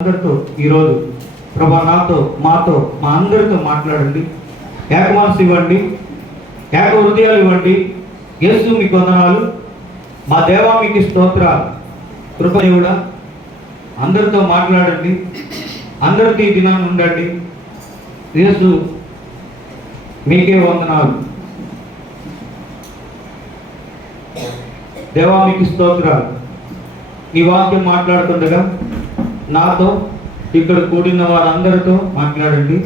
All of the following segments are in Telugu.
అందరితో ఈరోజు ప్రభా నాతో మాతో మా అందరితో మాట్లాడండి. ఏక మనసు ఇవ్వండి, ఏక హృదయాలు ఇవ్వండి. యేసు మీకు వందనాలు, మా దేవా మీకు స్తోత్రాలు. కృపదేవుడా అందరితో మాట్లాడండి, అందరితో ఈ దినాన్ని ఉండండి. యేసు మీకే వందనాలు. దేవా మీకు స్తోత్రాలు. ఈ వాక్యం మాట్లాడుతుండగా నాతో ఇక్కడ కూడిన వారందరితో మాట్లాడండి,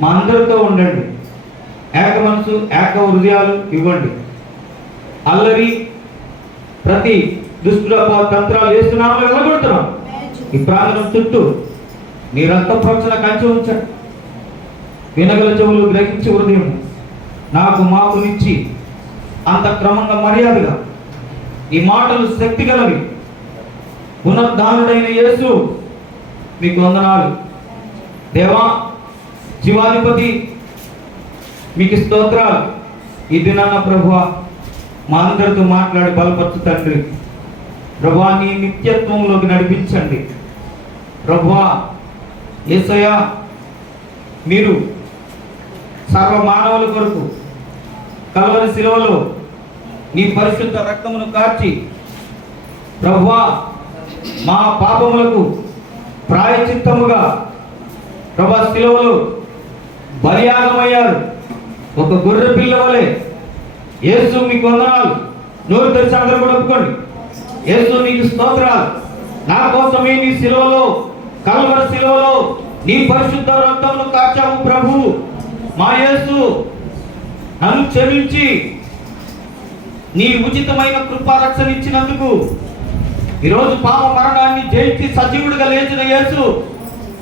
మా అందరితో ఉండండి. ఏక మనసు ఏక హృదయాలు ఇవ్వండి. అల్లరి ప్రతి దుష్టుల తంత్రాలు వేస్తున్నాము, వెళ్ళగొడుతున్నాం. ఈ ప్రాంగణం చుట్టూ నీ రక్త ప్రోక్షణ కంచి ఉంచండి. వినగల చెవులు గ్రహించి హృదయం నాకు మాకునిచ్చి అంత క్రమంగా మర్యాదగా ఈ మాటలు శక్తి గలవి. పునరుద్ధానుడైన యేసు మీకు వందనాలు. దేవా జీవాధిపతి మీకు స్తోత్రాలు. ఈ దినాన్న ప్రభువా మా అందరితో మాట్లాడి బలపరచు తండ్రి. ప్రభువా నీ నిత్యత్వంలోకి నడిపించండి. ప్రభువా యేసయ్యా మీరు సర్వ మానవుల కొరకు కల్వరి శిలువలో నీ పరిశుద్ధ రక్తమును కార్చి ప్రభువా మా పాపములకు ప్రాయచిత్తముగా ప్రభా శిలువలో బలియాగమయ్యారు. ఒక గొర్రె పిల్ల వలె. యేసు మీకు వందనాలు. నోరు తెరిచి అందరూ కూడా ఒప్పుకోండి. యేసు మీకు స్తోత్రాలు. నా కోసమే నీ శిలువలో కల్వరి శిలువలో నీ పరిశుద్ధ రక్తమును కార్చావు ప్రభు. మా యేసు నన్ను క్షమించి నీ ఉచితమైన కృపారక్షణ ఇచ్చినందుకు, ఈరోజు పాప మరణాన్ని జయించి సజీవుడిగా లేచిన యేసు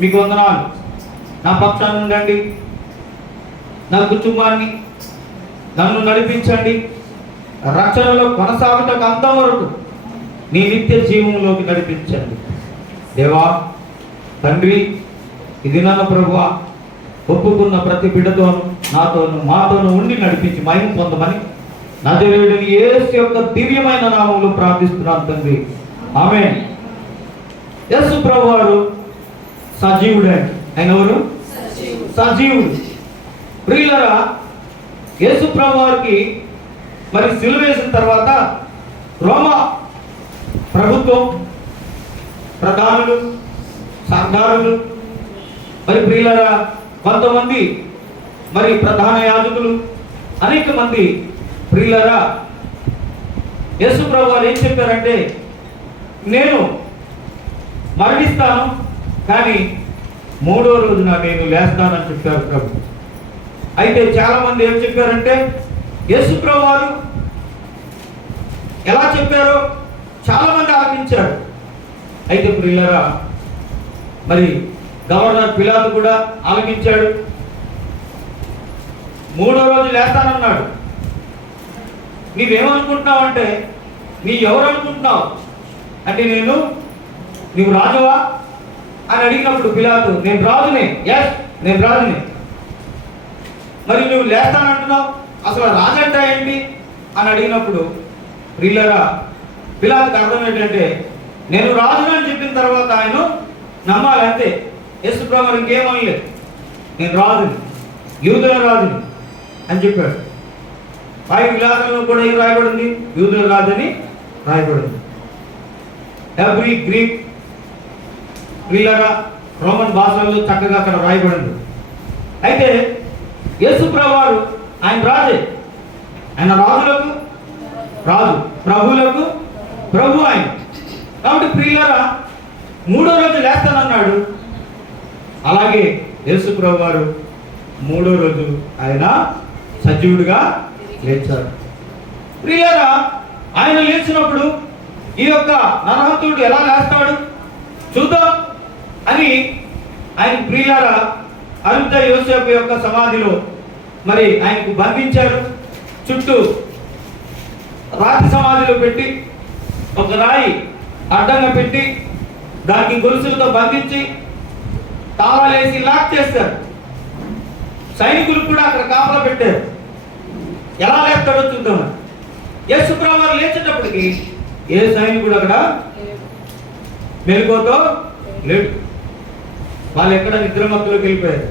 మీకు వందనాలు. నా పక్షాన్ని ఉండండి, నా కుటుంబాన్ని నన్ను నడిపించండి. రక్షణలో కొనసాగుటకు అంతం వరకు నీ నిత్య జీవంలోకి నడిపించండి. దేవా తండ్రి, ఇది నన్ను ప్రభువా ఒప్పుకున్న ప్రతి బిడ్డతోను నాతోను మాతోను ఉండి నడిపించి మహిమ పొందమని నజరేయుడైన యేసు యొక్క దివ్యమైన నామములో ప్రార్థిస్తున్నాను తండ్రి. ఆమేన్. యేసు ప్రభువారు సజీవుడే. ఆయన ఎవరు? సజీవుడు. ప్రియులారా, యేసు ప్రభువారికి మరి సిలువ వేసిన తర్వాత రోమా ప్రభుత్వం, ప్రధానులు, సర్దారులు, మరి ప్రియులారా కొంతమంది మరి ప్రధాన యాజకులు, అనేక మంది ప్రియులారా యేసు ప్రభువారు ఏం చెప్పారంటే, నేను మరణిస్తాను కానీ మూడో రోజున నేను లేస్తానని చెప్పారు ప్రభు. అయితే చాలా మంది ఏం చెప్పారంటే, యేసు ప్రభువారు ఎలా చెప్పారో చాలా మంది ఆలకించారు. అయితే ప్రియులారా మరి గవర్నర్ పిలాతు కూడా ఆలకించాడు. మూడో రోజు లేస్తానన్నాడు. నీవేమనుకుంటున్నావు అంటే, నీ ఎవరు అనుకుంటున్నావు అంటే, నీవు రాజువా అని అడిగినప్పుడు పిలాతు, నేను రాజునే. ఎస్, నేను రాజునే. మరి నువ్వు లేస్తానంటున్నావు, అసలు రాజంట ఏంటి అని అడిగినప్పుడు ప్రియులారా పిలాతుకు అర్థం ఏంటంటే, నేను రాజును అని చెప్పిన తర్వాత ఆయన నమ్మాలంతే. యేసు ప్రభువు ఇంకేమనలేదు, నేను రాజుని, యూదుల రాజుని అని చెప్పాడు. వారి విలాసంలో కూడా ఏం రాయబడింది? యూదుల రాజుని రాయబడింది. ఎవ్రీ గ్రీక్ ప్రియులారా రోమన్ భాషల్లో చక్కగా అక్కడ రాయబడింది. అయితే యేసు ప్రభువారు ఆయన రాజే. ఆయన రాజులకు రాజు, ప్రభువులకు ప్రభు ఆయన. కాబట్టి ప్రియులారా మూడో రోజు లేస్తానన్నాడు. అలాగే యేసు ప్రభువారు మూడో రోజు ఆయన సజీవుడిగా లేచారు. ప్రియులారా ఆయన లేచినప్పుడు ఈ యొక్క నరహంతుడు ఎలా లేస్తాడు చూద్దాం అని ఆయన ప్రియులారా అరిమతయి యోసేపు యొక్క సమాధిలో మరి ఆయనకు బంధించారు. చుట్టూ రాతి సమాధిలో పెట్టి ఒక రాయి అడ్డంగా పెట్టి దానికి గొలుసులతో బంధించి తాళాలేసి లాక్ చేస్తారు. సైనికులు కూడా అక్కడ కాపలా పెట్టారు. ఎలా లేస్తాడో చూద్దాం. యేసు ప్రభువు లేచేటప్పటికి ఏ సైనికుడు అక్కడ మెలుకోతో లేడు. వాళ్ళు ఎక్కడ నిద్రమత్తులోకి వెళ్ళిపోయారు.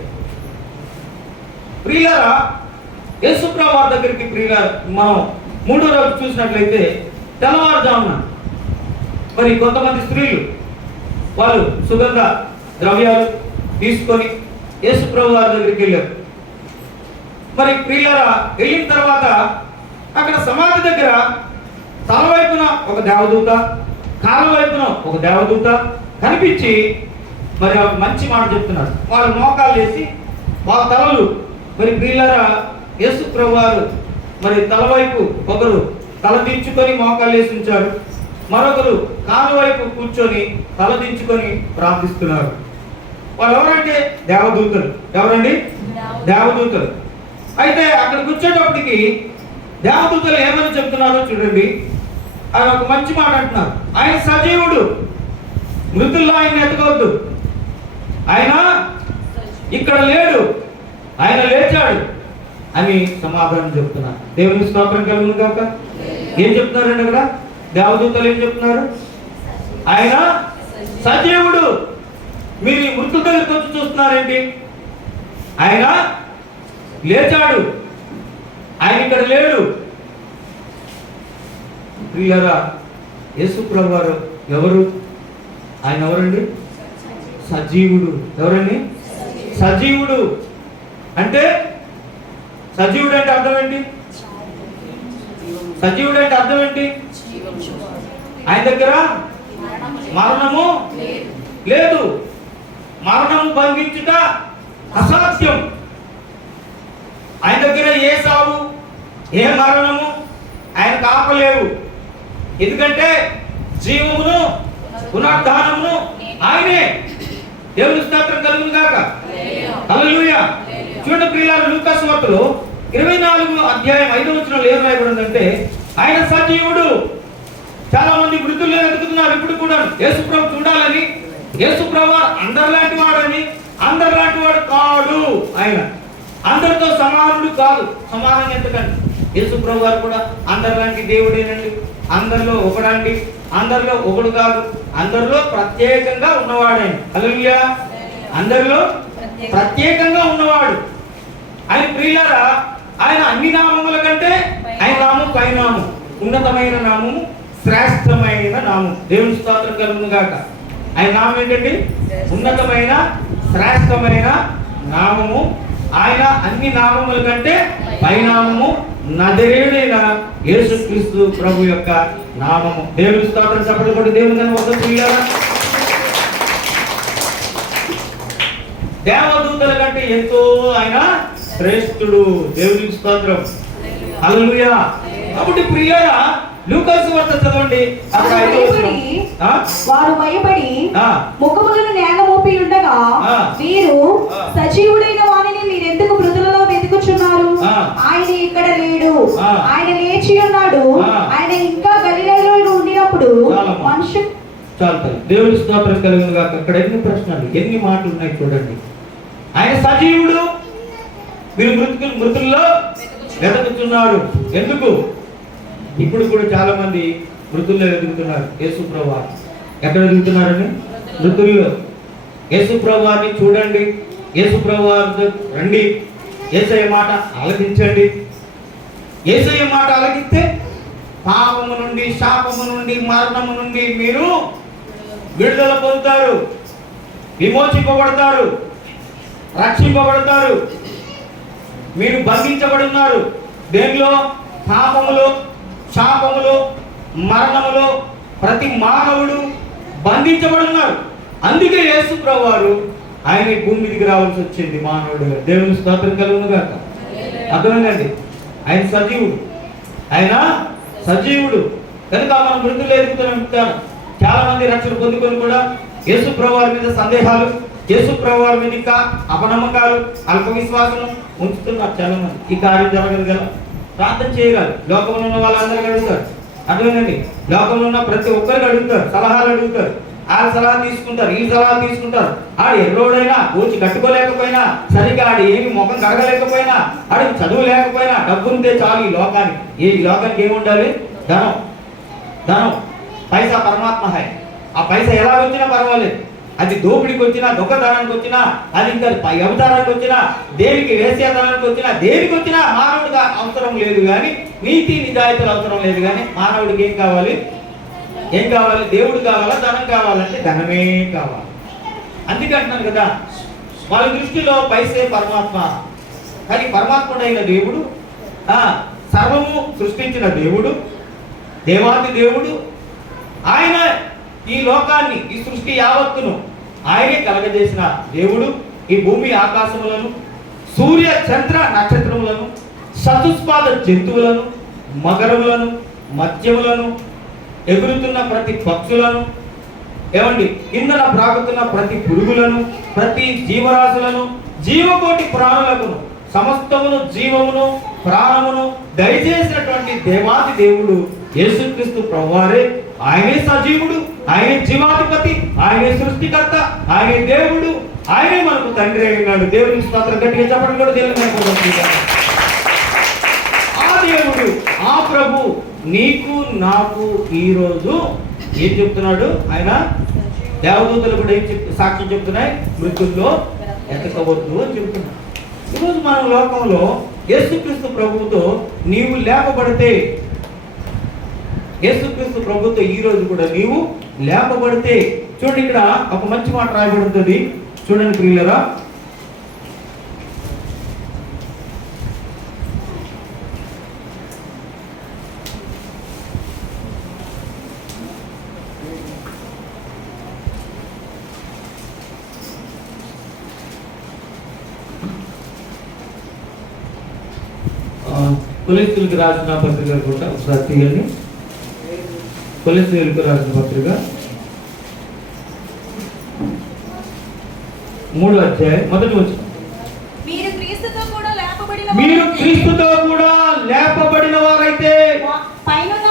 ప్రియులారా, యేసుప్రభు వారి దగ్గరికి ప్రియులారా మనం 3వ రోజు చూసినట్లయితే తెల్లవారుజామున మరి కొంతమంది స్త్రీలు వాళ్ళు సుగంధ ద్రవ్యాలు తీసుకొని యేసుప్రభు వారి దగ్గరికి వెళ్ళారు. మరి ప్రియులారా వెళ్ళిన తర్వాత అక్కడ సమాధి దగ్గర తల వైపున ఒక దేవదూత, కాళ్ళ వైపున ఒక దేవదూత కనిపించి మరి ఒక మంచి మాట చెప్తున్నారు. వాళ్ళు మోకాలు వేసి వాళ్ళ తలలు మరి ప్రియులారా యేసుప్రభు వారు మరి తల వైపు ఒకరు తల దించుకొని మోకాలు వేసి ఉంచారు, మరొకరు కాళ్ళ వైపు కూర్చొని తల దించుకొని ప్రార్థిస్తున్నారు. వాళ్ళు ఎవరంటే దేవదూతలు. ఎవరండి? దేవదూతలు. అయితే అక్కడ కూర్చోటప్పటికి దేవదూతలు ఏమని చెప్తున్నారో చూడండి. ఆయన ఒక మంచి మాట అంటున్నారు. ఆయన సజీవుడు, మృతుల్లో ఆయన ఎతకొద్దు, ఆయన ఇక్కడ లేడు, ఆయన లేచాడు అని సమాధానం చెప్తున్నారు. దేవుని స్తోత్రం కలుగును గాక. ఏం చెప్తున్నారండి అక్కడ దేవదూతలు? ఏం చెప్తున్నారు? ఆయన సజీవుడు. మీరు ఈ మృతుల దగ్గరికి వచ్చి చూస్తున్నారేంటి? ఆయన లేచాడు, ఆయన ఇక్కడ లేడు. ప్రియులారా, యేసుప్రభు వారు ఎవరు? ఆయన ఎవరండి? సజీవుడు. ఎవరండి? సజీవుడు. అంటే సజీవుడు అంటే అర్థం ఏంటి? సజీవుడు అంటే అర్థం ఏంటి? ఆయన దగ్గర మరణము లేదు. మరణము బంధించుట అసాధ్యం. ఆయన దగ్గర ఏ సావు, ఏ మరణము ఆయన కాపలేవు. ఎందుకంటే జీవమును పునరుద్ధానమును ఆయనే. దేవుని స్తోత్రం కలుగును గాక. హల్లెలూయా. చూడండి ప్రియులారా, లూకా సువార్తలో 24వ అధ్యాయం 5వ వచనంలో ఏం రాయబడిందంటే ఆయన సజీవుడు. చాలా మంది మృతుల్లో ఎదుగుతున్నారు ఇప్పుడు కూడా యేసుప్రభు చూడాలని. యేసుప్రభు అందరిలాంటి వాడని, అందరిలాంటి వాడు కాడు. ఆయన అందరితో సమానుడు కాదు. సమానం ఎందుకండి? యేసుప్రభు వారు కూడా అందరిలాంటి దేవుడేనండి. అందరిలో ఒకడండి, అందరిలో ఒకడు కాదు, అందరిలో ప్రత్యేకంగా ఉన్నవాడే. హల్లెలూయా. అందరిలో ప్రత్యేకంగా ఉన్నవాడు ఆయన. ప్రియులారా, ఆయన అన్ని నామముల కంటే ఆయన నామం పైనామం, ఉన్నతమైన నామము, శ్రేష్టమైన నామం. దేవుని స్తోత్రం కలుగును గాక. ఆయన నామం ఏంటండి? ఉన్నతమైన శ్రేష్టమైన నామము. ఆయన అన్ని నామముల కంటే పైనామము, నజరేయుడైన యేసుక్రీస్తు ప్రభు యొక్క నామము. దేవుని స్తోత్రం. చెప్పండి కూడా దేవుని ఒక ప్రియులారా, దేవదూతల కంటే ఎంతో ఆయన శ్రేష్ఠుడు. దేవునికి స్తోత్రం. హల్లెలూయా. కాబట్టి ప్రియులారా, లూకా సువార్త చదవండి. వారు భయపడి ముఖములను నేల మోపి ఉండగా మీరు సజీవుడైన వానిని మీరెందుకు మృతులలో వెతుకుచున్నారు? ఆయన ఇక్కడ లేడు, ఆయన లేచి ఉన్నాడు. ఆయన ఇంకా గలిలయలో ఉండినప్పుడు మనుషు. చాలు. దేవుని స్తోత్రం కలుగును గాక. అక్కడ ఎన్ని ప్రశ్నలు, ఎన్ని మాటలు ఉన్నాయి చూడండి. ఆయన సజీవుడు, మీరు మృతుల్లో వెతుకుతున్నారు. ఎందుకు? ఇప్పుడు కూడా చాలా మంది మృతుల్లో వెతుకుతున్నారు. యేసుప్రభు వారు ఎక్కడ వెతుకుతున్నారని? మృతుల్లో. యేసుప్రభు వారిని చూడండి, యేసుప్రభు వారి రండి, యేసయ్య మాట ఆలకించండి. యేసయ్య మాట ఆలకిస్తే పాపము నుండి, శాపము నుండి, మరణము నుండి మీరు విడుదల పొందుతారు, విమోచింపబడతారు, రక్షింపబడతారు. మీరు బంధించబడున్నారు. దేనిలో? పాపములో, శాపములో, మరణములో ప్రతి మానవుడు బంధించబడున్నారు. అందుకే యేసుప్రభు వారు ఆయన భూమి మీదకి రావాల్సి వచ్చింది మానవుడుగా. దేవుని స్తోత్రం కలుగును గాక. అర్థమైందండి? ఆయన సజీవుడు, ఆయన సజీవుడు కనుక మనం మృతులు ఎదుగుతున్నాం. చాలా మంది రక్షణ పొందుకొని కూడా యేసుప్రభు వారి మీద సందేహాలు, యేసుప్రభు వారి మీద ఇంకా అపనమ్మకాలు, అల్ప విశ్వాసం ఉంచుతున్నారు చాలా మంది. ఈ కార్యం జరగదు కదా, ప్రార్థన చేయగలరు. లోకంలో ఉన్న వాళ్ళందరికీ అడుగుతారు. అర్థమైందండి? లోకంలో ఉన్న ప్రతి ఒక్కరికి అడుగుతారు, సలహాలు అడుగుతారు. ఆడ సలహా తీసుకుంటారు, ఈ సలహా తీసుకుంటారు. ఆడు ఎర్రోడైనా, కూర్చి కట్టుకోలేకపోయినా, సరిగా ఆడు ఏమి ముఖం కడగలేకపోయినా, ఆడికి చదువు లేకపోయినా, డబ్బు ఉంటే చాలు ఈ లోకానికి. ఈ లోకానికి ఏమి ఉండాలి? ధనం. ధనం, పైసా పరమాత్మ హై. ఆ పైసా ఎలా వచ్చినా పర్వాలేదు, అది దోపిడికి వచ్చినా, దొంగతనానికి వచ్చినా, అది ఇంకా వ్యభిచారానికి వచ్చినా, దేనికి వేశ్యాతనానికి వచ్చినా, దేనికి వచ్చినా మానవుడికి అవసరం లేదు. కానీ నీతి నిజాయితీలు అవసరం లేదు. కానీ మానవుడికి ఏం కావాలి? దేవుడు కావాలా, ధనం కావాలంటే ధనమే కావాలి. అందుకే అంటున్నాను కదా, వాళ్ళ దృష్టిలో పైసే పరమాత్మ. కానీ పరమాత్ముడైన దేవుడు, సర్వము సృష్టించిన దేవుడు, దేవాది దేవుడు, ఆయన ఈ లోకాన్ని, ఈ సృష్టి యావత్తును ఆయనే కలగజేసిన దేవుడు. ఈ భూమి ఆకాశములను, సూర్య చంద్ర నక్షత్రములను, చతుష్పాద జంతువులను, మగరములను, మత్స్యములను, ఎగురుతున్న ప్రతి పక్షులను, కిందన ప్రాగుతున్న ప్రతి పురుగులను, ప్రతి జీవరాశులను, జీవకోటి ప్రాణులకు, సమస్తమును జీవమును ప్రాణమును దయచేసినటువంటి దేవాది దేవుడు యేసుక్రీస్తు ప్రభువారే. ఆయనే సజీవుడు, ఆయనే జీవాధిపతి, ఆయనే సృష్టికర్త, ఆయనే దేవుడు, ఆయనే మనకు తండ్రి అయినాడు. దేవునికి స్తోత్రం. గట్టిగా చెప్పండి కూడా. దేవుని ఆ దేవుడు, ఆ ప్రభు నీకు నాకు ఈరోజు ఏం చెప్తున్నాడు? ఆయన దేవదూతలు కూడా ఏం సాక్ష్యం చెప్తున్నాయి? మృతుల్లో ఎతకవద్దు అని చెప్తున్నాడు. ఈరోజు మన లోకంలో యేసుక్రీస్తు ప్రభువుతో నీవు లేపబడితే, యేసుక్రీస్తు ప్రభుతో ఈ రోజు కూడా నీవు లేపబడితే, చూడండి ఇక్కడ ఒక మంచి మాట రాయబడుతుంది. చూడండి ప్రియులరా, కొలెస్ట్రాల్కి రాసిన పత్రిక కూడా ఒకసారి తీయండి. కొలెస్ట్రాల్కి రాసిన పత్రిక 3వ అధ్యాయం 1వ వచనం. మీరు క్రీస్తుతో కూడా లేపబడిన వారైతే పైనున్న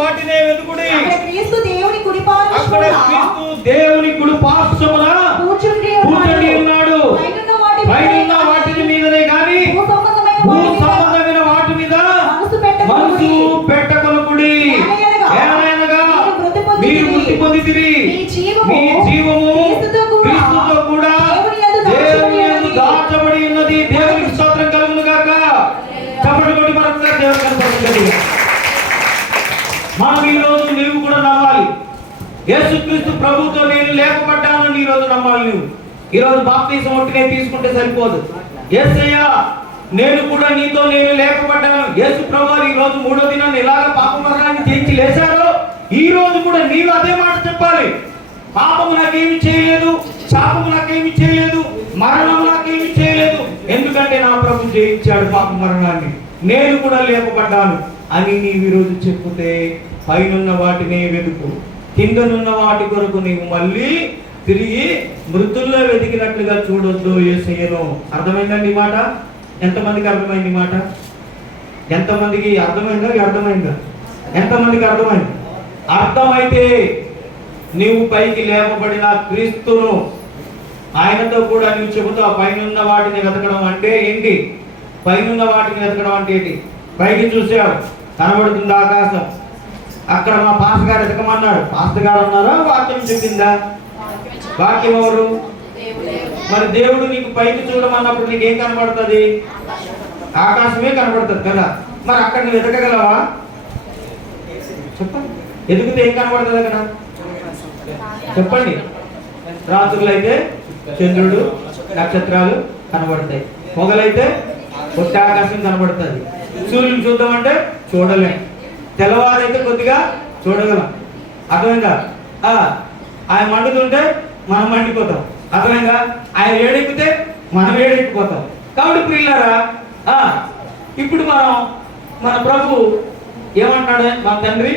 వాటినే వెతుకుడి. అక్కడ క్రీస్తు దేవుని కుడి పార్శ్వమున కూర్చుండి ఉన్నాడు. పైనున్న వాటి మీదనే గాని భూ సంబంధమైన వాటి మీద మనసు పెట్టకొనుకుడి. ఏలయనగా మీరు మృతి పొందితిరి, మీ జీవము క్రీస్తుతో కూడా దేవుని యందు దాచబడి ఉన్నది. దేవునికి స్తోత్రం కలుగును గాక. చప్పట్లు కొట్టి మరొకసారి దేవునికి కనపడుతుంది. మనం ఈ రోజు నీవు కూడా నమ్మాలి. యేసుక్రీస్తు ప్రభువుతో నేను లేపబడ్డానని ఈ రోజు నమ్మాలి. నువ్వు ఈ రోజు బాప్తిసం ఒట్టినే తీసుకుంటే సరిపోదు. యేసయ్యా, నేను కూడా నీతో నేను లేపబడ్డాను. యేసు ప్రభువు ఈ రోజు 3వ దినాన్ని ఎలాగ పాప మరణాన్ని తీర్చి లేచారో ఈ రోజు కూడా నీవు అదే మాట చెప్పాలి. పాపము నాకేమి చేయలేదు, శాపము నాకేమి చేయలేదు, మరణము నాకేమి చేయలేదు, ఎందుకంటే నా ప్రభు జయించాడు పాప మరణాన్ని, నేను కూడా లేపబడ్డాను అని నీవు ఈరోజు చెప్పుతే పైనున్న వాటినే వెతుకు, కిందనున్న వాటి కొరకు నీవు మళ్ళీ తిరిగి మృతుల్లో వెతికినట్లుగా చూడొద్దు యేసయ్యను. అర్థమైందండి ఈ మాట? ఎంతమందికి అర్థమైంది ఈ మాట? ఎంతమందికి అర్థమైందా? ఎంతమందికి అర్థమైంది? అర్థమైతే నీవు పైకి లేపబడిన క్రీస్తును ఆయనతో కూడా నువ్వు చెబుతావు. పైనున్న వాటిని వెతకడం అంటే ఏంటి? పైనున్న వాటిని వెతకడం అంటే ఏంటి? పైకి చూసావు, కనబడుతుంది ఆకాశం. అక్కడ మా పాస్టర్ గారు వెతకమన్నాడు. పాస్టర్ గారు అన్నారా? వాక్యం చెప్పిందా? వాక్యం ఎవరు? మరి దేవుడు నీకు పైకి చూడమన్నప్పుడు నీకేం కనబడుతుంది? ఆకాశమే కనబడుతుంది కదా. మరి అక్కడ నువ్వు వెతకగలవా? చెప్పండి. ఎదుగుతే ఏం కనబడుతుంది అక్కడ? చెప్పండి. రాత్రులు అయితే చంద్రుడు నక్షత్రాలు కనబడతాయి, పొగలైతే కొత్త ఆకాశం కనబడుతుంది. సూర్యుని చూద్దామంటే చూడలేం, తెల్లవారైతే కొద్దిగా చూడగలం. అర్థమైందా? ఆయన మండుతుంటే మనం మండిపోతాం. అర్థమైందా? ఆయన వేడెక్కితే మనం వేడెక్కిపోతాం. కాబట్టి ప్రియులారా, ఇప్పుడు మన ప్రభు ఏమంటాడు? మన తండ్రి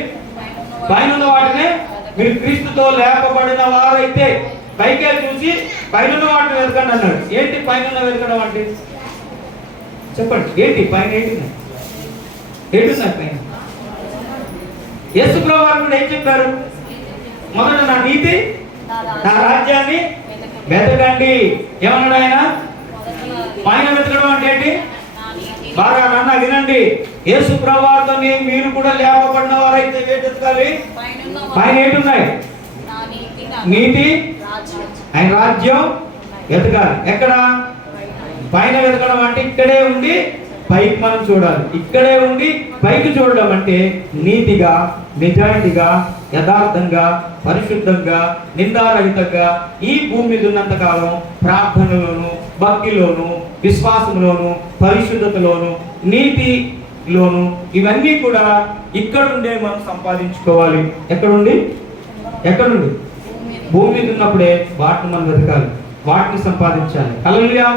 పైన వాటినే మీరు క్రీస్తుతో లేపబడిన వారైతే పైకే చూసి పైన వాటిని వెతకండి అన్నాడు. ఏంటి పైన వెతకడం అంటే? చెప్పండి. ఏంటి పైన? ఏంటున్నాయి పైన? యేసు ప్రభువు వారు కూడా ఏం చెప్పారు? మొదట నా నీతి నా రాజ్యాన్ని వెతకండి. ఏమన్నాడు ఆయన? పైన వెతకడం అంటే ఏంటి? బాగా నన్న వినండి. యేసు ప్రభువుతో మీరు కూడా లేపబడిన వారైతే వెతకాలి. పైన ఏంటున్నాయి? నీతి ఆయన రాజ్యం వెతకాలి. ఎక్కడ? పైన వెతకడం అంటే ఇక్కడే ఉండి పైకి మనం చూడాలి. ఇక్కడే ఉండి పైకి చూడడం అంటే నీతిగా, నిజాయితీగా, యథార్థంగా, పరిశుద్ధంగా, నిందారహితంగా ఈ భూమి మీద ఉన్నంత కాలం ప్రార్థనలోను, భక్తిలోను, విశ్వాసంలోను, పరిశుద్ధతలోను, నీతిలోను ఇవన్నీ కూడా ఇక్కడుండే మనం సంపాదించుకోవాలి. ఎక్కడుండి? భూమి మీద ఉన్నప్పుడే వాటిని మనం వెతకాలి, వాటిని సంపాదించాలి. Hallelujah.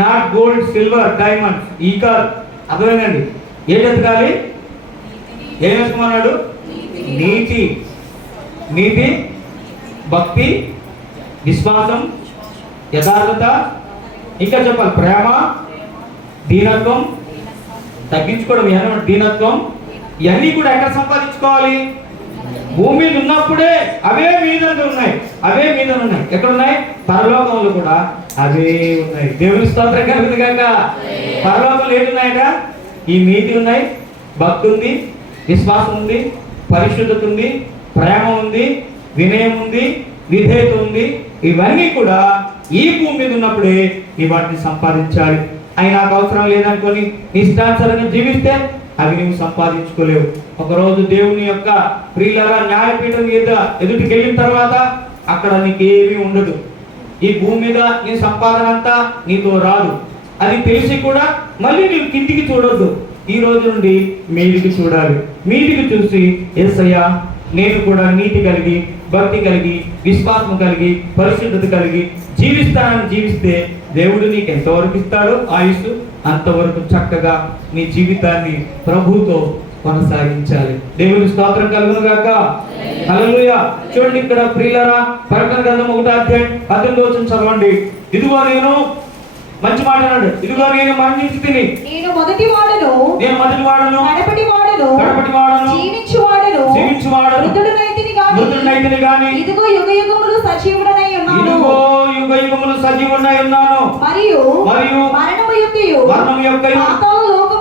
Not gold, silver, diamonds. ఈ కాదు, అర్థమైందండి. ఏం వెతకాలి? ఏం వెతకమన్నాడు? నీతి, భక్తి, విశ్వాసం, యథార్థత, ఇంకా చెప్పాలి ప్రేమ, దీనత్వం, తగ్గించుకోవడం, ఏమన్నా దీనత్వం. ఇవన్నీ కూడా ఎక్కడ సంపాదించుకోవాలి? భూమి మీద ఉన్నప్పుడే అవే మీద ఉన్నాయి. ఎక్కడ ఉన్నాయి? పరలోకంలో కూడా అవే ఉన్నాయి. దేవుని స్తోత్రం కలుగుతుంది కాక. పరలోకంలో ఏమున్నాయట? ఈ నీతి ఉన్నాయి, భక్తి ఉంది, విశ్వాసం ఉంది, పరిశుద్ధత ఉంది, ప్రేమ ఉంది, వినయం ఉంది, విధేయత ఉంది. ఇవన్నీ కూడా ఈ భూమి మీద ఉన్నప్పుడే నీ వాటిని సంపాదించాలి. అవి నాకు అవసరం లేదనుకొని ఇష్టానుసారంగా జీవిస్తే అవి నువ్వు సంపాదించుకోలేవు. ఒకరోజు దేవుని యొక్క ప్రియులరా న్యాయపీఠం మీద ఎదుటికి వెళ్ళిన తర్వాత అక్కడ నీకేమీ ఉండదు. ఈ భూమి మీద నీ సంపాదన అంతా నీతో రాదు. అది తెలిసి కూడా మళ్ళీ నీవు కిందికి చూడొద్దు. ఈ రోజు నుండి మీదికి చూడాలి. మీదికి చూసి యేసయ్యా నేను కూడా నీతి కలిగి, భక్తి కలిగి, విశ్వాసం కలిగి, పరిశుద్ధత కలిగి జీవిస్తానని జీవిస్తే దేవుడు నీకు ఎంతవరకు ఇస్తాడో ఆయుష్ అంతవరకు చక్కగా నీ జీవితాన్ని ప్రభుతో కొనసాగించాలి. దేవుని స్తోత్రం కలుగును గాక. హల్లెలూయా. చూడండి ఇక్కడ ప్రియులారా, ప్రకటన గ్రంథం 1:18 చదవండి. ఇదిగో నేను, మంచి మాట అన్నాడు, ఇదిగో నేను మరణించి తిని, నేను మొదటి వాడను, కడపటి వాడను, జీవించువాడను, మృతుడనైతిని గాని, ఇదిగో యుగ యుగములు సజీవుడనై ఉన్నాను. మరియు మరణము యొక్కయు, పాతాళ లోకము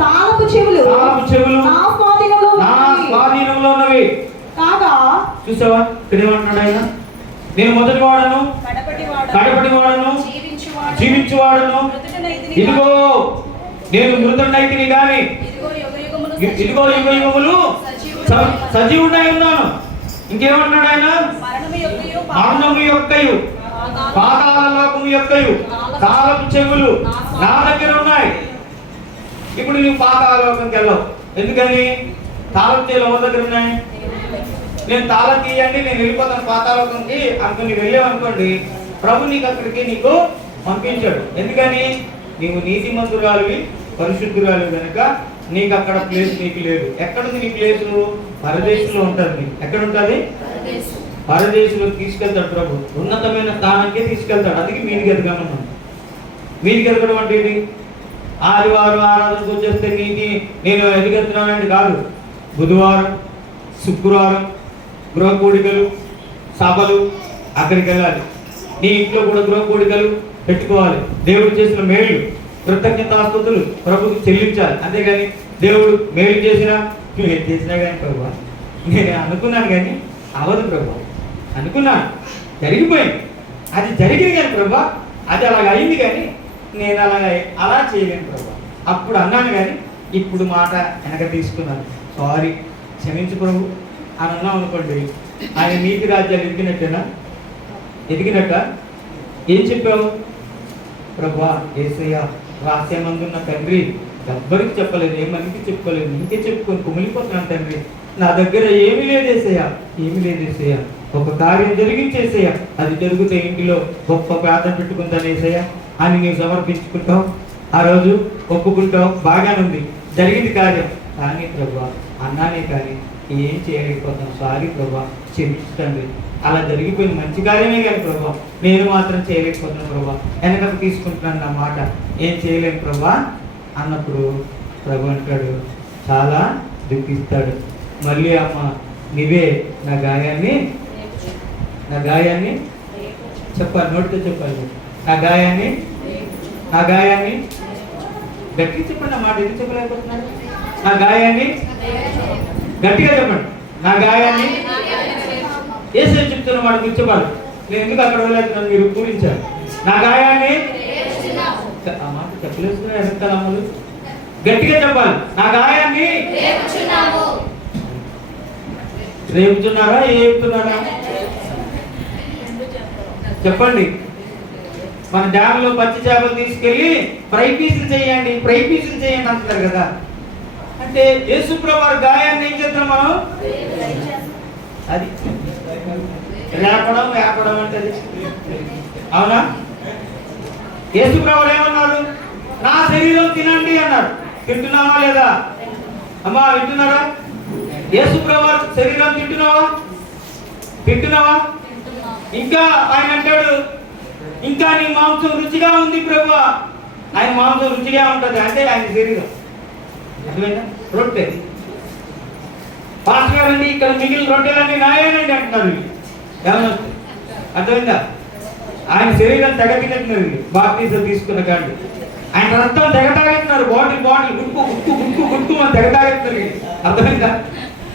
తాళపు చెవులు నా స్వాధీనంలో ఉన్నవి కాగా. చూసావా ఇక్కడ ఏమంటున్నాడు ఆయన? నేను మొదటి వాడను, కడపటి వాడను, జీవించువాడను, ఇదిగో నేను మృతుడనైతిని గాని, ఇదిగో యుగ యుగములు సజీవుడై ఉన్నాను. ఇంకేమంటున్నాడు ఆయన? మరణము యొక్కయు, పాతాళ లోకము యొక్కయు తాళపు చెవులు నా దగ్గర ఉన్నాయి. ఇప్పుడు నువ్వు పాతాళ లోకంకి వెళ్ళవు. ఎందుకని? తాళపు చెవులు ఎవరి దగ్గర ఉన్నాయి? నేను తాళం తీయండి, నేను వెళ్ళిపోతాను పాతాళలోకంకి అనుకుని వెళ్ళావనుకోండి, ప్రభు నీకు అక్కడికి నీకు పంపించాడు. ఎందుకని? నీవు నీతిమంతురాలివి, పరిశుద్ధురాలివి కనుక నీకు అక్కడ ప్లేస్ నీకు లేదు. ఎక్కడుంది నీ ప్లేసు? పరదేశంలో ఉంటుంది. ఎక్కడ ఉంటుంది? పరదేశంలో తీసుకెళ్తాడు ప్రభు. ఉన్నతమైన స్థానానికి తీసుకెళ్తాడు. అందుకే మీదికి ఎదగమన్నాను. మీదికి ఎదగడం అంటే ఏంటి? ఆదివారం ఆరాధనకు వచ్చేస్తే నేను ఎదిగెత్తున్నానంటే కాదు. బుధవారం, శుక్రవారం గృహ కూడికలు, సభలు, అక్కడికి వెళ్ళాలి. నీ ఇంట్లో కూడా గృహ కూడికలు పెట్టుకోవాలి. దేవుడు చేసిన మేలు, కృతజ్ఞతాస్తుతులు ప్రభుకి చెల్లించాలి. అంతేగాని దేవుడు మేలు చేసినా కానీ ప్రభు నేను అనుకున్నాను కానీ అవదు ప్రభు, అనుకున్నాను జరిగిపోయింది, అది జరిగింది కానీ ప్రభు అది అలాగ అయింది కానీ నేను అలా చేయలేను ప్రభు. అప్పుడు అన్నాను కానీ ఇప్పుడు మాట వెనక తీసుకున్నాను. సారీ, క్షమించు ప్రభు అని అన్నాం అనుకోండి, ఆయన నీతి రాజ్యాలు ఎదిగినట్ట ఏం చెప్పావు? ప్రభువా యేసయ్య రహస్యమందున్న తండ్రి, ఎవ్వరికి చెప్పలేదు, ఏ మందికి చెప్పుకోలేదు, నీకే చెప్పుకొని కుమిలిపోతున్నాను తండ్రి. నా దగ్గర ఏమీ లేదేసయ్యా, ఒక కార్యం జరిగించేసయ్యా, అది జరిగితే ఇంటిలో గొప్ప ప్రార్థన పెట్టుకుందానేసయ్యా అని నీవు సమర్పించుకుంటావు. ఆ రోజు ఒప్పుకుంటావు, బాగానే ఉంది, జరిగింది కార్యం. కానీ ప్రభువా అన్నానే కానీ ఏం చేయలేకపోతాను, సారీ ప్రభువా క్షమించండి. అలా జరిగిపోయింది, మంచి కార్యమే కానీ ప్రభా నేను మాత్రం చేయలేకపోతున్నాను ప్రభా, వెనకకు తీసుకుంటున్నాను నా మాట, ఏం చేయలేను ప్రభా అన్నప్పుడు ప్రభు అంటాడు, చాలా దుఃఖిస్తాడు. మళ్ళీ అమ్మ నీవే నా గాయాన్ని చెప్పాలి, నోటితో చెప్పాలి. నా గాయాన్ని గట్టిగా చెప్పండి. నా మాట ఎందుకు చెప్పలేకపోతున్నాడు? నా గాయాన్ని గట్టిగా చెప్పండి. నా గాయాన్ని యేసే చెప్తున్న మాట మీరు చెప్పాలి. నేను ఎందుకు అక్కడ వెళ్ళాను మీరు పూరించారు. నా గాయాన్ని ఆ మాట చెప్పలేదు వెనకాల అమ్మలు గట్టిగా చెప్పాలి. నా గాయాన్ని రేపుతున్నారా ఏపుతున్నారా చెప్పండి. మన డ్యామ్లో పచ్చి చేపలు తీసుకెళ్ళి ఫ్రై పీసులు చేయండి అంటున్నారు కదా. అంటే యేసుప్రభు వారి గాయాన్ని ఏం చేద్దాం మనం? అది వేపడం అంటే అవునా? యేసుప్రభు వారు ఏమన్నారు? నా శరీరం తినండి అన్నారు. తింటున్నావా లేదా అమ్మా? వింటున్నారా? యేసుప్రభు వారి శరీరం తింటున్నావా? ఇంకా ఆయన అంటాడు, ఇంకా నీ మాంసం రుచిగా ఉంది ప్రభువా. ఆయన మాంసం రుచిగా ఉంటుంది అంటే ఆయన శరీరం. అర్థమైందా? రొట్టె పాస్టర్ గారండి ఇక్కడ మిగిలిన రొట్టెలన్నీ నాయేనండి అంటున్నారు. ఏమన్నా అర్థమైందా? ఆయన శరీరం తెగ తింటున్నది. బాప్టిజం తీసుకున్న కాండి ఆయన రక్తం తెగ తాగుతున్నారు. బాటిల్ గుట్టు అని తెగ తాగుతున్నారు. అర్థమైందా?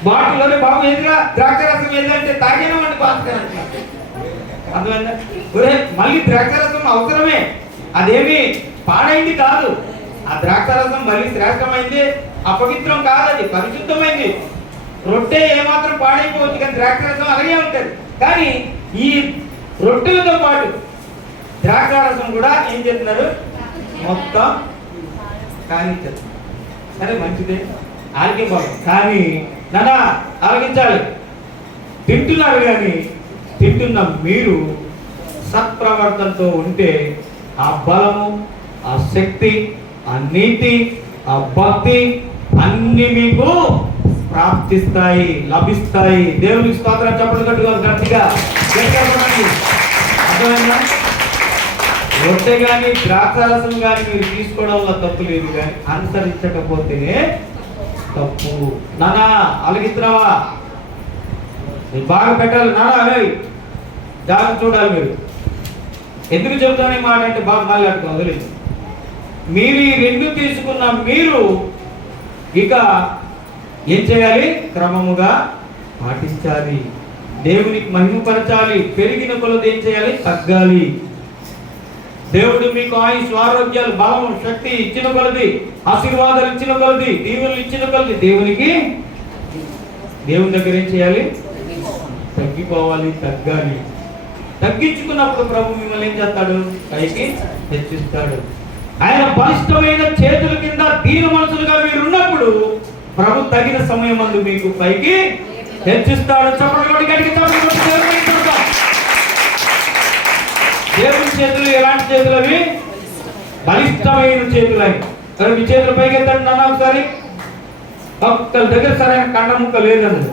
బాటిల్లోనే బాబు ఎదురా ద్రాక్షరసం ఏదంటే తాగేనామండి పాస్టర్ గారు అంటున్నారు. అర్థమైందా? మళ్ళీ ద్రాక్షరసం అవసరమే, అదేమి పాడైంది కాదు. ఆ ద్రాక్షరసం మళ్ళీ శ్రేష్టమైంది, అపవిత్రం కాదు, అది పరిశుద్ధమైంది. రొట్టె ఏమాత్రం పాడైపోవచ్చు కానీ ద్రాక్షరసం అలాగే ఉంటుంది. కానీ ఈ రొట్టెలతో పాటు ద్రాక్షరసం కూడా ఏం చేస్తున్నారు? మొత్తం కానిచ్చారు. సరే మంచిదే, ఆరోగ్య బాగుంది. కానీ నానా ఆలోచించాలి. తింటున్నారు కానీ తింటున్న మీరు సత్ప్రవర్తనతో ఉంటే ఆ బలము, ఆ శక్తి, ఆ నీతి, ఆ భక్తి అన్ని మీకు ప్రాప్తిస్తాయి, లభిస్తాయి. దేవునికి స్తోత్రం చెప్పడం గట్టిగా అర్థమైందా? రొట్టె కానీ ద్రాక్షరసం కానీ మీరు తీసుకోవడం వల్ల తప్పు లేదు, కానీ అనుసరించకపోతేనే తప్పు. నానా అలగిస్తున్నావా? బాగా పెట్టాలి నానా, జాగ్రత్త చూడాలి. మీరు ఎందుకు చెప్తాను ఈ మాట అంటే బాగా మాట్లాడుకో వదిలేదు. మీరు ఈ రెండు తీసుకున్న మీరు ఇక ఏం చేయాలి? క్రమముగా పాటించాలి, దేవునికి మహిమపరచాలి. పెరిగిన కొలది ఏం చేయాలి? తగ్గాలి. దేవుడు మీకు ఆయుష్, ఆరోగ్యాలు, బలం, శక్తి ఇచ్చిన కొలది, ఆశీర్వాదాలు ఇచ్చిన కొలది, దీవులు ఇచ్చిన కొలది దేవుని దగ్గర ఏం చేయాలి? తగ్గిపోవాలి, తగ్గాలి. తగ్గించుకున్నప్పుడు ప్రభు మిమ్మల్ని ఏం చేస్తాడు? పైకి హెచ్చిస్తాడు. ఆయన బలిష్టమైన చేతుల కింద దీన మనసులుగా మీరు ఉన్నప్పుడు ప్రభు తగిన సమయం అందు మీకు పైకి హెచ్చిస్తాడు. దేవుని చేతులు ఎలాంటి చేతులు? అవి బలిష్టమైన చేతులు. అవి మీ చేతులు పైకి ఎత్తండి నాన్న ఒకసారి. ఒక్కరి దగ్గర సరైన కండ ముక్క లేదన్నది.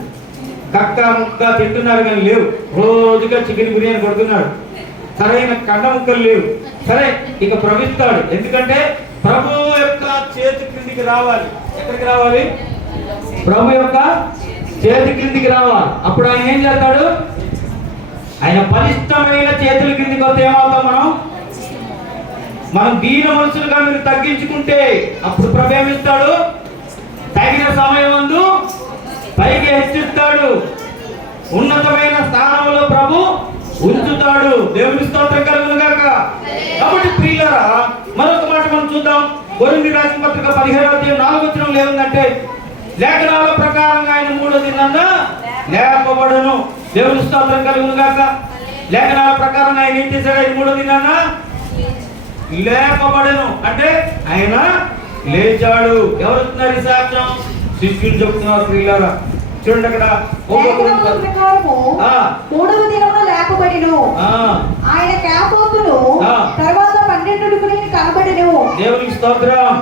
కక్క ముక్క తింటున్నారు కానీ లేవు. రోజుగా చికెన్ బిర్యానీ కొడుతున్నారు, సరైన కండ ముక్కలు లేవు. సరే ఇక ప్రవహిస్తాడు. ఎందుకంటే ప్రభు యొక్క చేతి క్రిందికి రావాలి. ఎక్కడికి రావాలి? ప్రభు యొక్క చేతి క్రిందికి రావాలి. అప్పుడు ఆయన ఏం చేస్తాడు? ఆయన బలిష్టమైన చేతుల క్రిందికి వస్తే ఏమవుతాం? మనం దీన మనుషులుగా మీరు తగ్గించుకుంటే అప్పుడు ప్రభు ఏమిస్తాడు? తగిన సమయం అందు పైకి హెచ్చిస్తాడు. ఉన్నతమైన స్థానంలో ప్రభు ఉంచుతాడు. దేవుని స్తోత్రం కలుగును గాక. కాబట్టి ప్రియులారా, మరొక మాట మనం చూద్దాం. కొరింథీ రాసిన పత్రిక 15:4 ఏముందంటే, లేఖనాల ప్రకారంగా ఆయన 3వ దినాన లేపబడును. దేవుని స్తోత్రం కలుగును గాక. లేఖనాల ప్రకారం ఆయన ఏం చేశాడు? ఆయన 3వ దినాన లేపబడును అంటే ఆయన లేచాడు. ఎవరు చెప్తున్నారు ఈ సాక్ష్యం? శిష్యులు చెప్తున్నారు. ప్రియులారా చూడండి, అక్కడ 3వ దినమున లేపబడెను. ఆయన కేఫాకును తరువాత 12 కనబడెను. దేవునికి స్తోత్రం.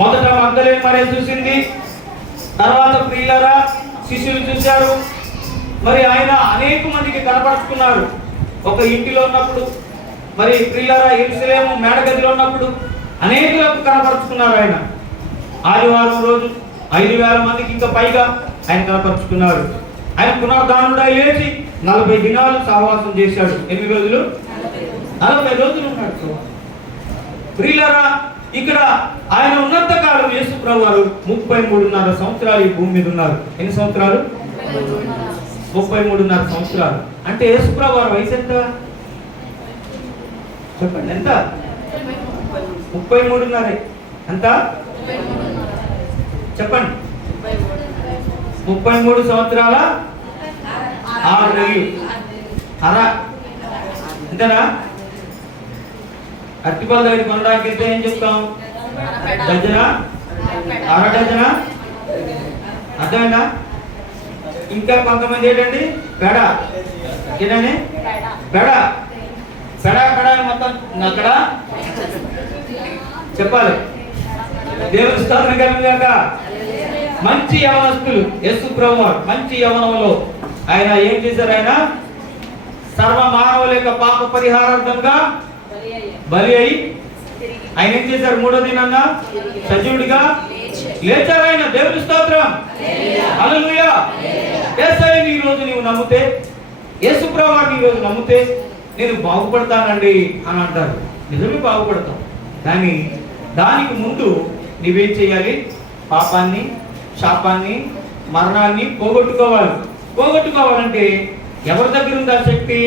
మొదట మగ్దలేనే మరియ చూసింది, తర్వాత ప్రియులారా శిష్యులు చూశారు. మరి ఆయన అనేక మందికి కనపరుచుకున్నారు. ఒక ఇంటిలో ఉన్నప్పుడు, మరి ప్రియులారా యెరూషలేము మేడగదిలో ఉన్నప్పుడు అనేకులకు కనపరుచుకున్నారు. ఆయన ఆదివారం రోజు 5,000 మందికి ఇంకా పైగా ఆయన కనపరుచుకున్నాడు. ఆయన పునరుద్ధానుడై లేచి 40 దినాలు సహవాసం చేశాడు. ఎన్ని రోజులు? 40 రోజులు ఉన్నాడు. ప్రియులారా ఇక్కడ ఆయన ఉన్నంత కాలం యేసు ప్రభువు 33.5 సంవత్సరాలు ఈ భూమి మీద ఉన్నారు. ఎన్ని సంవత్సరాలు? 33.5 సంవత్సరాలు. అంటే యేసుప్రభు వారి వయసు ఎంత చెప్పండి? ఎంత? 33.5. ఎంత చెప్పండి? 33 సంవత్సరాల 6 నెలలు. అరా అంతేనా? అరటిపళ్ళ దగ్గర కొనడానికి వెళ్తే ఏం చెప్తాం? డజనా, అర డజనా, అర్థమైందా? ఇంకా కొంతమంది ఏంటండి పెడ, ఏంటండి పెడ పెడ పెడ మొత్తం అక్కడ చెప్పాలి. దేవుని స్తోత్రం కలుగుగాక. మంచి యవనస్తులు యేసు ప్రభువు మంచి యవనంలో ఆయన ఏం చేశారు? ఆయన సర్వ మానవుల యొక్క పాప పరిహారార్థంగా బలి అయి ఆయన ఏం చేశారు? 3వ దినాన సజీవుడిగా లేచారు ఆయన. దేవుని స్తోత్రం, హల్లెలూయా. యేసయ్యని ఈ రోజు నీవు నమ్మితే, యేసు ప్రభువుని ఈ రోజు నమ్మితే నేను బాగుపడతానండి అని అంటారు. నిజమే బాగుపడతాం. కానీ దానికి ముందు నీవేం చేయాలి? పాపాన్ని, శాపాన్ని, మరణాన్ని పోగొట్టుకోవాలి. పోగొట్టుకోవాలంటే ఎవరి దగ్గర ఉంది ఆ శక్తి?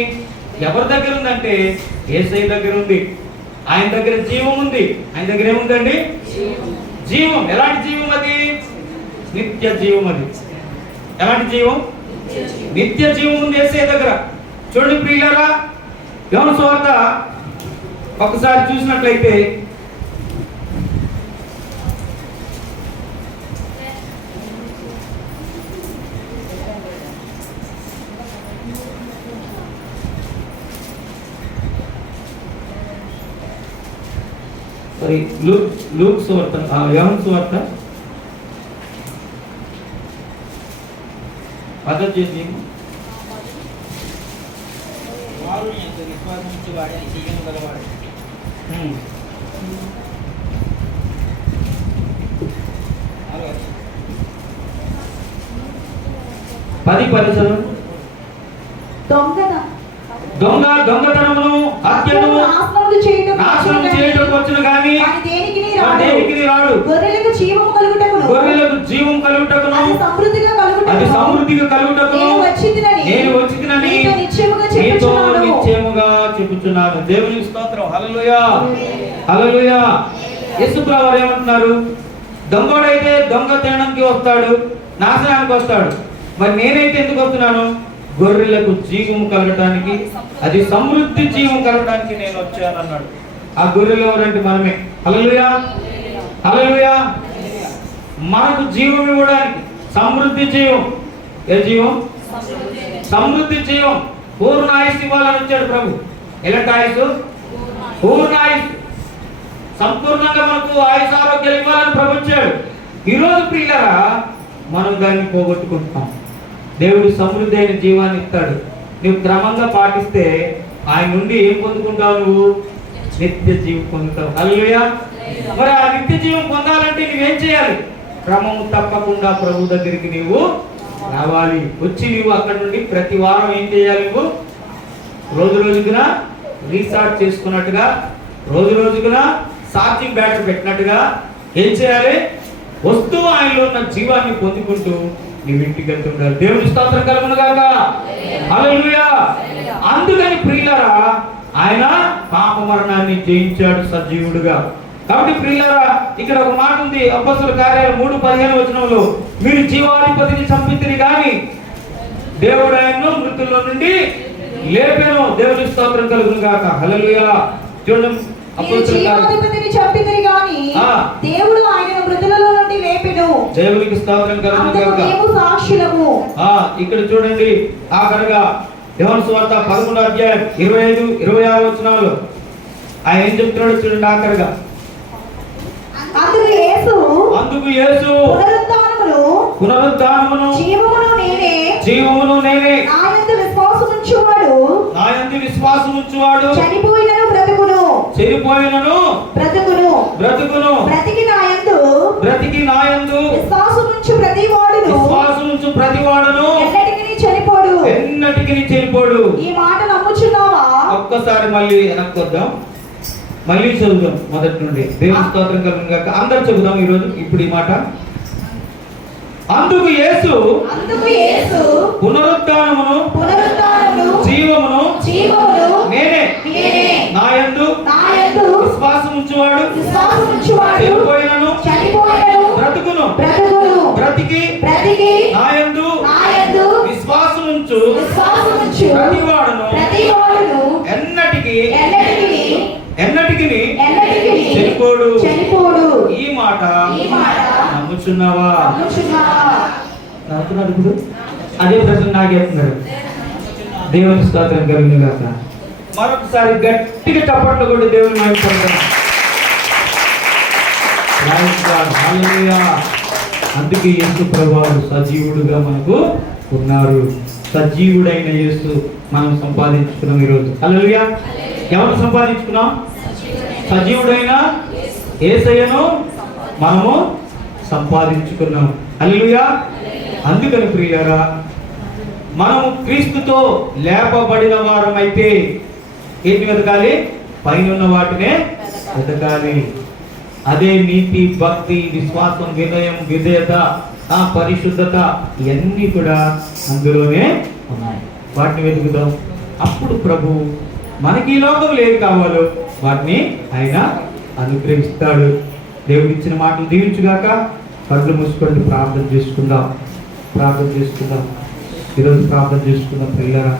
ఎవరి దగ్గర ఉందంటే యేసయ్య దగ్గర ఉంది. ఆయన దగ్గర జీవం ఉంది. ఆయన దగ్గర ఏముందండి? జీవం. ఎలాంటి జీవం అది? నిత్య జీవం. అది ఎలాంటి జీవం? నిత్య జీవం ఉంది యేసయ్య దగ్గర. చూడండి ప్రియులారా, యోహాను సువార్త ఒకసారి చూసినట్లయితే లూక్ సువార్త, యోహాను సువార్త పదవి చేసి దొంగతనమును, హత్యను, నాశనం చేయటం వచ్చును గాని దేనికి రాడు. గొర్రెలకు జీవము కలుగుటకును, అది సమృద్ధిగా కలుగుటకును నేను వచ్చితినని నీతో నిశ్చయముగా చెప్పుచున్నాను. దేవునికి స్తోత్రం, హల్లెలూయా, హల్లెలూయా. యేసు ప్రభువు ఏమంటున్నారు? దొంగోడైతే దొంగ తినడానికి వస్తాడు, నాశనానికి వస్తాడు. మరి నేనైతే ఎందుకు వస్తున్నాను? గొర్రెలకు జీవం కలగటానికి, అది సమృద్ధి జీవం కలగటానికి నేను వచ్చాను అన్నాడు. ఆ గొర్రెలు ఎవరంటే మనమే. హల్లెలూయా, హల్లెలూయా. మనకు జీవం ఇవ్వడానికి సమృద్ధి జీవం. ఏ జీవం? సమృద్ధి జీవం. పూర్ణ ఆయుష్ ఇవ్వాలని వచ్చాడు ప్రభు. ఎలాంటి ఆయుష్? పూర్ణ ఆయుష్. సంపూర్ణంగా మనకు ఆయుష్ ఆరోగ్యాలు ఇవ్వాలని ప్రభు వచ్చాడు. ఈరోజు ప్రియులారా మనం దాన్ని పోగొట్టుకుంటాం. దేవుడు సమృద్ధి అయిన జీవాన్ని ఇస్తాడు. నువ్వు క్రమంగా పాటిస్తే ఆయన నుండి ఏం పొందుకుంటావు? నువ్వు నిత్య జీవం పొందుతావు. హల్లెలూయా. మరి ఆ నిత్య జీవం పొందాలంటే నువ్వేం చేయాలి? క్రమము తప్పకుండా ప్రభు దగ్గరికి నీవు రావాలి. వచ్చి నువ్వు అక్కడ నుండి ప్రతి వారం ఏం చేయాలి? నువ్వు రోజు రోజుకున రీసార్ట్ చేసుకున్నట్టుగా, రోజు రోజుకున ఛార్జింగ్ బ్యాటరీ పెట్టినట్టుగా ఏం చేయాలి? వస్తూ ఆయనలో ఉన్న జీవాన్ని పొందుకుంటూ నీవు ఇంటికి వెళ్తుండాలి. దేవుని స్తోత్రం కలుగును గాక. హల్లెలూయా. అందుకని ప్రియులారా ఆయన పాప మరణాన్ని జయించాడు సజీవుడుగా. కాబట్టి ప్రియులారా ఇక్కడ ఒక మాట ఉంది, అపోస్తలుల కార్యాలు 3:15 వచనంలో, మీరు జీవాధిపతిని చంపితిరి గాని దేవుడు ఆయన్ను మృతుల్లో నుండి లేపెను. దేవుని స్తోత్రం కలుగును గాక. హల్లెలూయా. చూడండి, జీవాధిపతిని చంపితిరి గాని దేవుడు ఆయనను మృతులలో నుండి లేపెను. దేవునికి స్తోత్రం కలుగును గాక. మేము సాక్షులము. ఇక్కడ చూడండి, ఆఖరుగా యోహాను సువార్త 11వ అధ్యాయం 25-26 వచనాలు ఆయన ఏం చెప్తున్నాడు చూడండి. ఆఖరుగా అందుకు యేసు పునరుద్ధానమును జీవమును నేనే, నాయందు విశ్వాసముంచువాడు చనిపోయినను బ్రతుకును, బ్రతికి నాయందు విశ్వాసముంచు ప్రతివాడును ఎన్నటికి చనిపోడు. ఈ మాట నమ్ముచున్నావా? ఒక్కసారి మళ్ళీ వెనక్కి వద్దాం, మళ్ళీ చదువుదాం మొదటి నుండి. దేవుని స్తోత్రం కలుగును గాక. అందరూ చదువుదాం ఈరోజు. ఇప్పుడు ఈ మాట అందుకు యేసు పునరుత్థానమును జీవమును నేనే, నేనే నాయందు విశ్వాసం ఉంచువాడు చనిపోయినను బ్రతుకును, బ్రతికి నాయందు విశ్వాసం ఉంచు ప్రతివాడును ఎన్నటికి చనిపోడు. ఈ మాట నమ్ముచున్నావా? నమ్ముతున్నారు. ఇప్పుడు అదే ప్రశ్న నాకు చెప్తున్నారు. దేవుని స్తోత్రం కలుగును గాక. మరొకసారి గట్టిగా చప్పట్లు కొట్టి దేవుని మహిమపడతాం. అందుకే యేసు ప్రభువు సజీవుడుగా మనకు ఉన్నారు. సజీవుడైన యేసు మనం సంపాదించుకున్నాం ఈరోజు. హల్లెలూయా. ఎవరు సంపాదించుకున్నాం? సజీవుడైన యేసయ్యను మనము సంపాదించుకున్నాం. హల్లెలూయా. అందుకని ప్రియులారా, మనము క్రీస్తుతో లేపబడిన వారమైతే ఏంటి వెతకాలి? పైన ఉన్న వాటినే వెతకాలి. అదే నీతి, భక్తి, విశ్వాసం, వినయం, విధేయత, పరిశుద్ధత ఇవన్నీ కూడా అందులోనే ఉన్నాయి. వాటిని వెతుకుదాం. అప్పుడు ప్రభు మనకి ఈ లోకంలో ఏం కావాలో వాటిని ఆయన అనుగ్రహిస్తాడు. దేవుడు ఇచ్చిన మాటలు దీవించుగాక. కళ్ళు మూసుకొని ప్రార్థన చేసుకుందాం. ఈరోజు ప్రార్థన చేసుకుందాం పిల్లరా.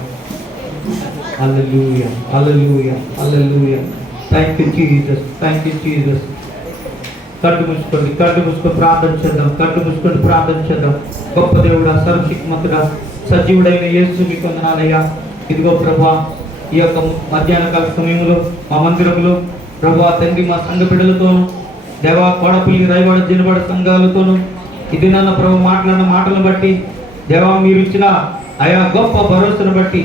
Hallelujah, hallelujah, hallelujah. Thank you Jesus, thank you Jesus. కళ్ళు మూసుకొని ప్రార్థన చేద్దాం. గొప్ప దేవుడా, సర్వశక్తిమంతుడా, సజీవుడైన యేసు మీకు వందనాలయ్యా. ఇదిగో ప్రభువా, ఈ యొక్క మధ్యాహ్న కాల సమయంలో మా మందిరంలో ప్రభువా తండ్రి, మా సంఘ బిడ్డలతోనూ దేవా కోడపల్లి, రైవాడ, జినవాడ సంఘాలతోనూ ఇది నన్న ప్రభు మాట్లాడిన మాటలను బట్టి దేవా మీరు ఇచ్చిన ఆయా గొప్ప భరోసాను బట్టి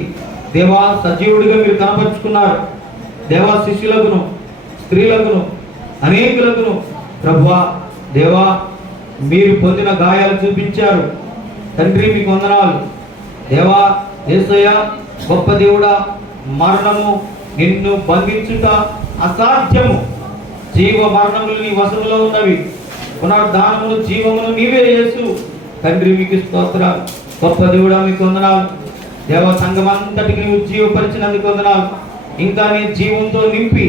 దేవా సజీవుడిగా మీరు కనపరుచుకున్నారు. దేవా శిష్యులకును, స్త్రీలకును, అనేకులకును ప్రభువా దేవా మీరు పొందిన గాయాలు చూపించారు. తండ్రి మీకు వందనాలు. దేవా యేసయ్య గొప్ప దేవుడా, మరణము నిన్ను బంధించుట అసాధ్యము. జీవ మరణములు నీ వశములో ఉన్నవి. పునరుద్ధానమును, జీవమును నీవే యేసు. తండ్రి మీకు స్తోత్రాలు. గొప్ప దేవుడా మీకు వందనాలు. దేవ సంఘం అంతటికి నీవు జీవపరిచినందుకు వందనాలు. ఇంకా నీ జీవంతో నింపి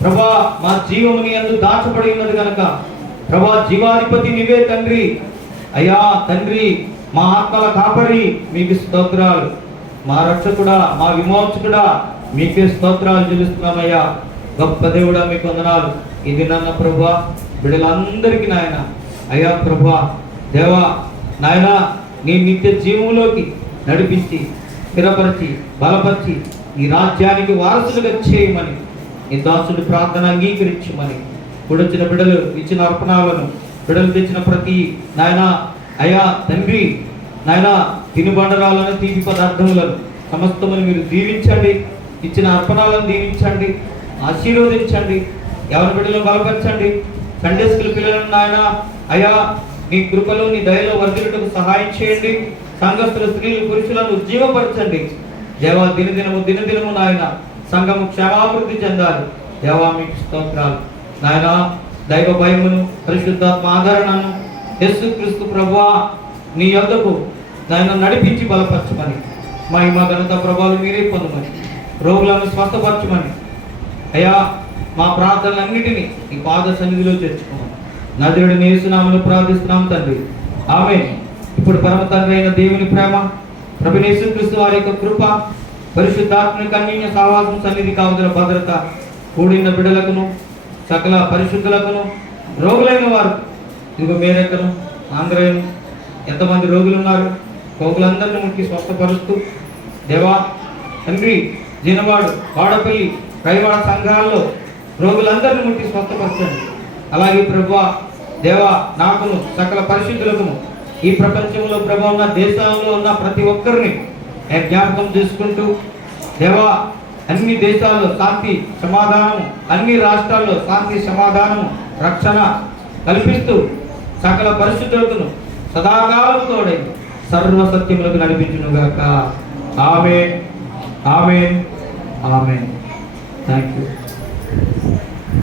ప్రభా మా జీవముని యందు దాచబడి ఉన్నది కనుక ప్రభా జీవాధిపతి నీవే తండ్రి. అయ్యా తండ్రి, మా ఆత్మల కాపరి మీకు స్తోత్రాలు. మా రక్షకుడా, మా విమోచకుడా మీకే స్తోత్రాలు చెల్లిస్తున్నామయ్యా. గొప్ప దేవుడా మీకు వందనాలు. ఇది నన్న ప్రభువా బిడ్డలందరికీ నాయన అయ్యా ప్రభువా దేవా నాయన నీ నిత్య జీవంలోకి నడిపించి స్థిరపరిచి బలపరిచి ఈ రాజ్యానికి వారసులుగా చేయమని నీ దాసుడి ప్రార్థన అంగీకరించమని కూడొచ్చిన బిడ్డలు ఇచ్చిన అర్పణాలను, బిడ్డలు తెచ్చిన ప్రతి నాయన అయ్యా తండ్రి నాయన తినుబండరాలను, తీపి పదార్థములను సమస్తమును మీరు దీవించండి. ఇచ్చిన అర్పణాలను దీవించండి, ఆశీర్వదించండి. ఎవరి బిడ్డలను బలపరచండి. సండే స్కూల్ పిల్లలను నాయన అయ్యా నీ కృపలో, నీ దయలో వర్ధిల్లుటకు సహాయం చేయండి. సంఘస్థుల స్త్రీలు, పురుషులను ఉజ్జీవపరచండి. దేవా దినదినము నాయన సంఘము క్షేమాభివృద్ధి చెందాలి. దేవా మీకు స్తోత్రాలు నాయన. దైవ భయమును, పరిశుద్ధాత్మ ఆదరణను యేసుక్రీస్తు ప్రభువా నీ యొద్దకు నాయన నడిపించి బలపరచమని, మహిమ ఘనత ప్రభావాలు మీరే పొందమని, రోగులను స్వస్థపరచమని అయ్యా మా ప్రార్థనలన్నిటినీ ఈ పాద సన్నిధిలో చేర్చుకోమని నజరుడిని యేసునామములో ప్రార్థిస్తున్నాం తండ్రి. ఆమేన్. ఇప్పుడు పరమ తండ్రి అయిన దేవుని ప్రేమ, ప్రభువైన యేసుక్రీస్తు వారి యొక్క కృప, పరిశుద్ధాత్మక అన్యోన్య సహవాసం, సన్నిధి కావదల భద్రత కూడిన బిడ్డలకును, సకల పరిశుద్ధులకును, రోగులైన వారు ఇదిగో మేరెక్కను, ఆంధ్రను ఎంతమంది రోగులు ఉన్నారు రోగులందరినీ ముట్టి స్వస్థపరుస్తూ దేవా తండ్రి జినవాడు, వాడపల్లి, రైవాడ సంఘాల్లో రోగులందరినీ ముట్టి స్వస్థపరచండి. అలాగే ప్రభువా దేవా నాకును, సకల పరిశుద్ధులకును, ఈ ప్రపంచంలో ప్రభు ఉన్న దేశాల్లో ఉన్న ప్రతి ఒక్కరిని జ్ఞాపకం చేసుకుంటూ దేవా అన్ని దేశాల్లో శాంతి సమాధానము, అన్ని రాష్ట్రాల్లో శాంతి సమాధానము, రక్షణ కల్పిస్తూ సకల పరిశుద్ధులకును సదాకాలం తోడై సర్వసత్యములకు నడిపించునుగాక. Amen, amen, amen. Thank you.